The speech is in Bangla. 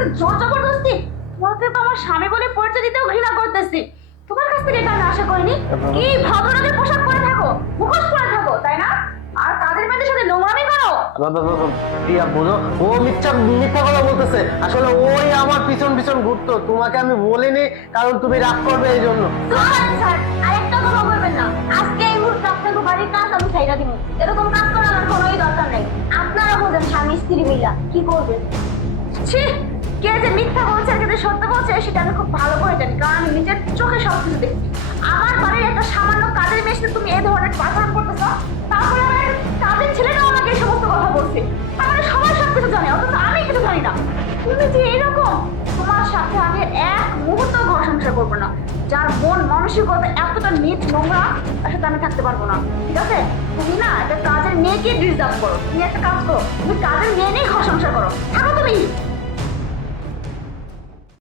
সাথে জোর জবরদস্তি? তোমাকে তো আমার স্বামী বলে পরিচয় দিতেও ঘৃণা করতেছি। তোমার কাছ থেকে এটা আমি আশা করিনি। কি ভদ্রলোকের পোশাক পরে থাকো, মুখোশ পরে থাকো, তাই না? আর কাজের মেয়েদের সাথে নোংরামি করো। প্রিয়া বোঝো, ও মিথ্যা মিথ্যা কথা বলতেছে। আসলে ওই আমার পিছন পিছন ঘুরতো, তোমাকে আমি বলিনি কারণ তুমি রাগ করবে এই জন্য। স্যার, আরেকটা কথা বলবেন না। আজকে এই মুহূর্তে আপনাকে বাড়ির কাজ আমি ছাইড়া দিব। এরকম কাজ করার আমার কোনোই দরকার নেই। আপনারা বোঝেন স্বামী স্ত্রী মিলা কি করবেন। ছি, কে যে মিথ্যা বলছে আর কে যে সত্য বলছে সেটা আমি খুব ভালো করে জানি, কারণ আমি নিজের চোখে সবকিছু দেখছি। আমার বাড়ির একটা সামান্য কাজের মেয়ে সাথে তুমি এই ধরনের আচরণ করতেছ, তারপরে আমার কাজের ছেলেটাও আমাকে এই সমস্ত কথা বলছে। তাহলে সবাই সবকিছু জানে, অথচ আমি কিছু জানি না। তুমি যে এরকম, তোমার সাথে আমি এক মুহূর্ত ঘর সংসার করবো না। যার মন মানসিকতা এতটা নিচ নোংরা, তার সাথে আমি থাকতে পারবো না, ঠিক আছে? তুমি না একটা কাজের মেয়েকে ডিজার্ভ করো। তুমি একটা কাজ করো, তুমি কাজের মেয়ে নিয়ে ঘর সংসার করো, থাকো